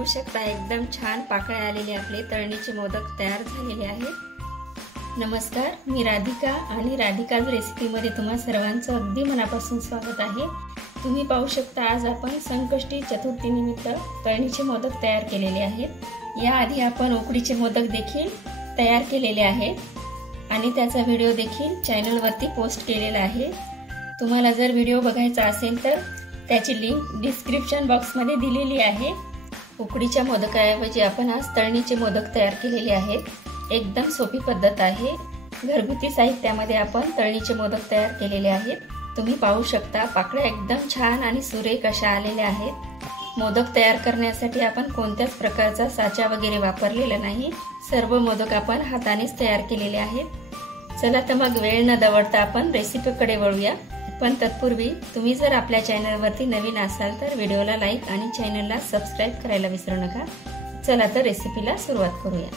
बघू शकता एकदम छान पाकळ्या आलेले आपले तळणीचे मोदक तयार झालेले आहेत। नमस्कार, मी राधिका आणि राधिकाज रेसिपीमध्ये तुम्हा सर्वांचं अगदी मनापासून स्वागत आहे। तुम्ही पाहू शकता आज आपण संकष्टी चतुर्थी निमित्त तळणीचे मोदक तयार केलेले आहेत। याआधी आपण उकडीचे मोदक देखील तयार केलेले आहेत आणि त्याचा व्हिडिओ देखील चॅनलवरती पोस्ट केलेला आहे। तुम्हाला जर व्हिडिओ बघायचा असेल तर त्याची लिंक डिस्क्रिप्शन बॉक्समध्ये दिलेली आहे। उकडीच्या मोदकाऐवजी आपण आज तळणीचे मोदक तयार केलेले आहेत। एकदम सोपी पद्धत आहे। घरगुती साहित्यामध्ये आपण तळणीचे मोदक तयार केलेले आहेत। तुम्ही पाहू शकता पाकळ्या एकदम छान आणि सुरेख अशा आलेल्या आहेत। मोदक तयार करण्यासाठी आपण कोणत्याच प्रकारचा साचा वगैरे वापरलेला नाही। सर्व मोदक आपण हातानेच तयार केलेले आहेत। चला तर मग वेळ न दवडता आपण रेसिपीकडे वळूया। पण तत्पूर्वी तुम्ही जर आपल्या चॅनलवरती नवीन असाल तर व्हिडिओला लाईक आणि चॅनलला सबस्क्राइब करायला विसरू नका। चला तर रेसिपीला सुरुवात करूया।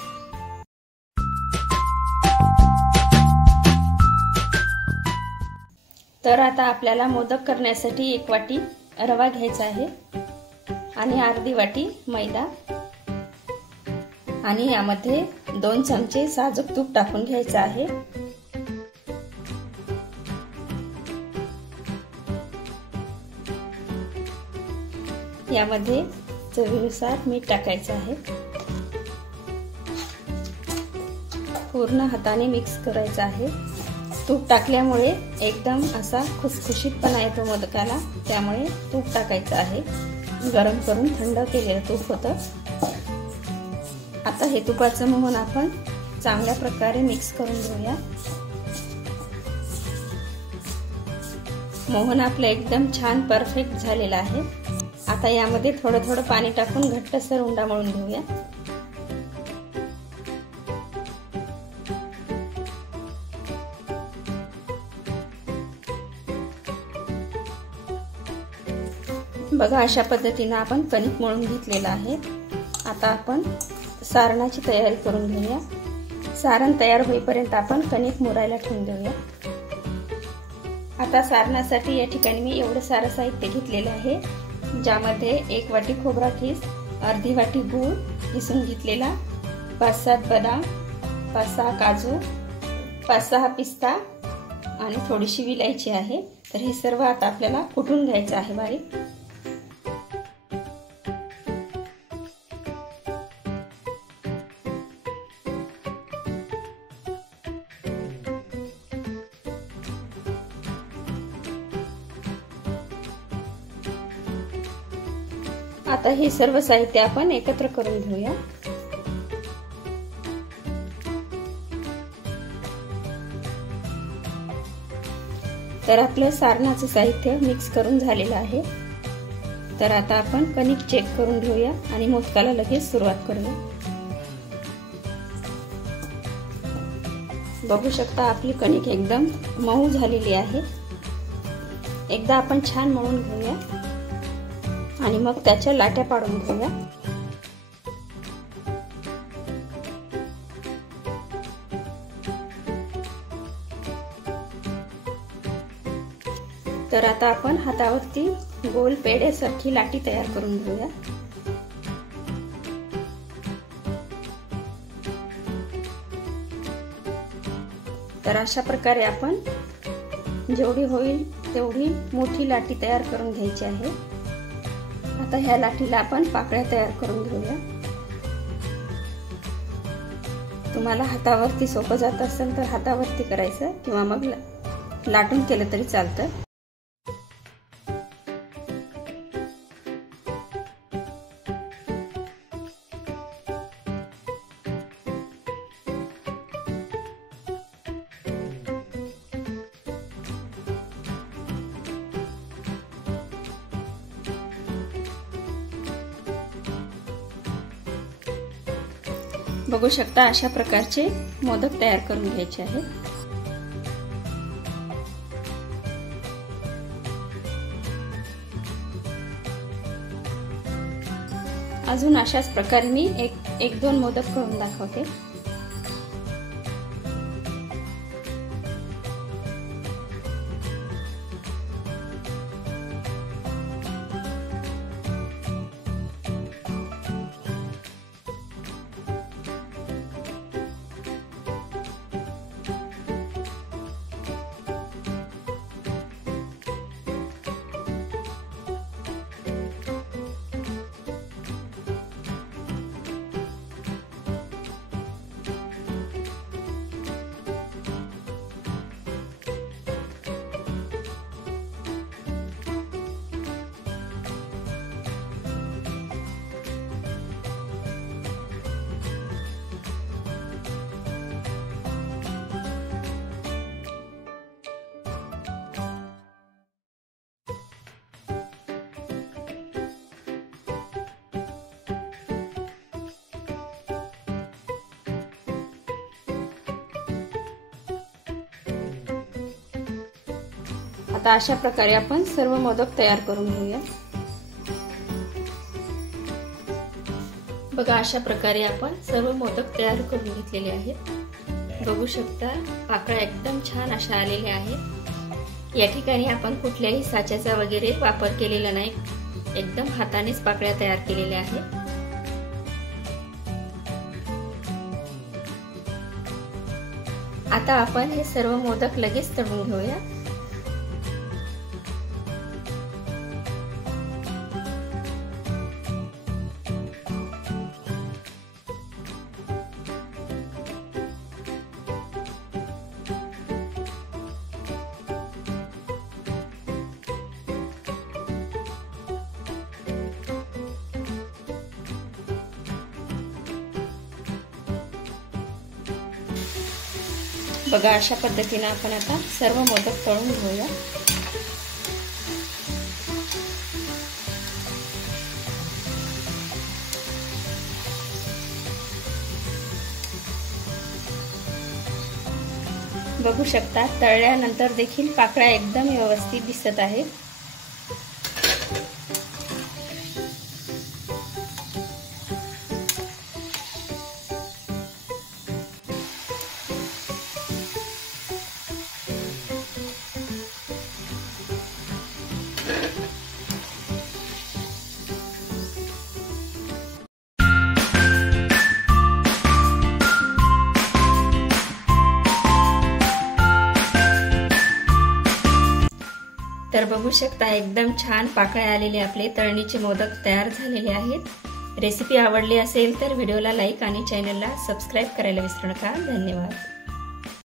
तर आता आपल्याला मोदक करण्यासाठी 1 वाटी रवा घ्यायचा आहे आणि अर्धी वाटी मैदा आणि यामध्ये 2 चमचे साजूक तूप टाकून घ्यायचं आहे। यामध्ये चवीनुसार मीठ टाकायचं आहे। पूर्ण हाताने मिक्स करायचं आहे। तूप टाकल्यामुळे एकदम असा खुसखुशीतपणा येतो मोदकाला, त्यामुळे तूप टाकायचं आहे। गरम करून थंड केलेलं तूप होतं। आता हे तुपाचं मोहन आपण चांगल्या प्रकारे मिक्स करून घेऊया। मोहन आपलं एकदम छान परफेक्ट झालेलं आहे। आता यामध्ये थोडं थोडं पाणी टाकून घट्टसर उंडा मळून घेऊया। बघा अशा पद्धतीने आपण कणिक मळून घेतलेला आहे। आता आपण सारणाची तयारी करून घेऊया। सारण तयार होईपर्यंत आपण कणिक मुरायला ठेवून देऊया। आता सारणासाठी या ठिकाणी मी एवढं सारं साहित्य घेतलेलं आहे, ज्यामध्ये 1 वाटी खोबरा खीस, अर्धी वाटी गूळ किसून घेतलेला, 5-7 बदाम, 5-6 काजू, 5-6 पिस्ता आणि थोडीशी विलायची आहे। तर हे सर्व आता आपल्याला कुटून घ्यायचं आहे बारीक। आता हे सर्व साहित्य आपण एकत्र करून घेऊया। तर आपलं सारणाचं साहित्य मिक्स करून झालेलं आहे। तर आता आपण कणिक चेक करून घेऊया आणि मोदकाला लगेच सुरुवात करूया। बघू शकता आपली कणिक एकदम मऊ झालेली आहे। एकदा आपण छान मळून घेऊया आणि मग त्याच्या लाट्या पाडून घेऊया। तर आता आपण हातावरती गोल पेढ्यासारखी लाटी तयार करून घेऊया। तर अशा प्रकारे आपण जेवढी होईल तेवढी मोठी लाटी तयार करून घ्यायची आहे। आता ह्या लाटीला आपण पाकळ्या तयार करून घेऊया। तुम्हाला हातावरती सोपं जात असेल तर हातावरती करायचं किंवा मग लाटून केलं तरी चालतं। बघू शकता अशा प्रकारचे मोदक तयार करून घ्यायचे आहेत। अजून अशाच प्रकारे मी एक 2 मोदक करून दाखवते। आता अशा प्रकारे आपण सर्व मोदक तयार करून घेऊया। बघा अशा प्रकारे आपण सर्व मोदक तयार करून घेतलेले आहेत। बघू शकता पाकळ्या एकदम छान अशा आलेल्या आहेत। या ठिकाणी आपण कुठल्याही साच्याचा वगैरे वापर केलेला नाही, एकदम हातानेच पाकळ्या तयार केलेल्या आहेत। आता आपण हे सर्व मोदक लगेच तळून घेऊया। बघा अशा पद्धतीने आपण आता सर्व मोदक तळून घेऊया। बघू शकता तळल्यानंतर देखील पाकळ्या एकदम व्यवस्थित दिसत आहेत। तर बघू शकता एकदम छान पाकळ्या आलेले आपले तळणीचे मोदक तयार झालेले आहेत। रेसिपी आवडली असेल तर व्हिडिओला लाईक आणि चॅनलला सबस्क्राईब करायला विसरू नका। धन्यवाद।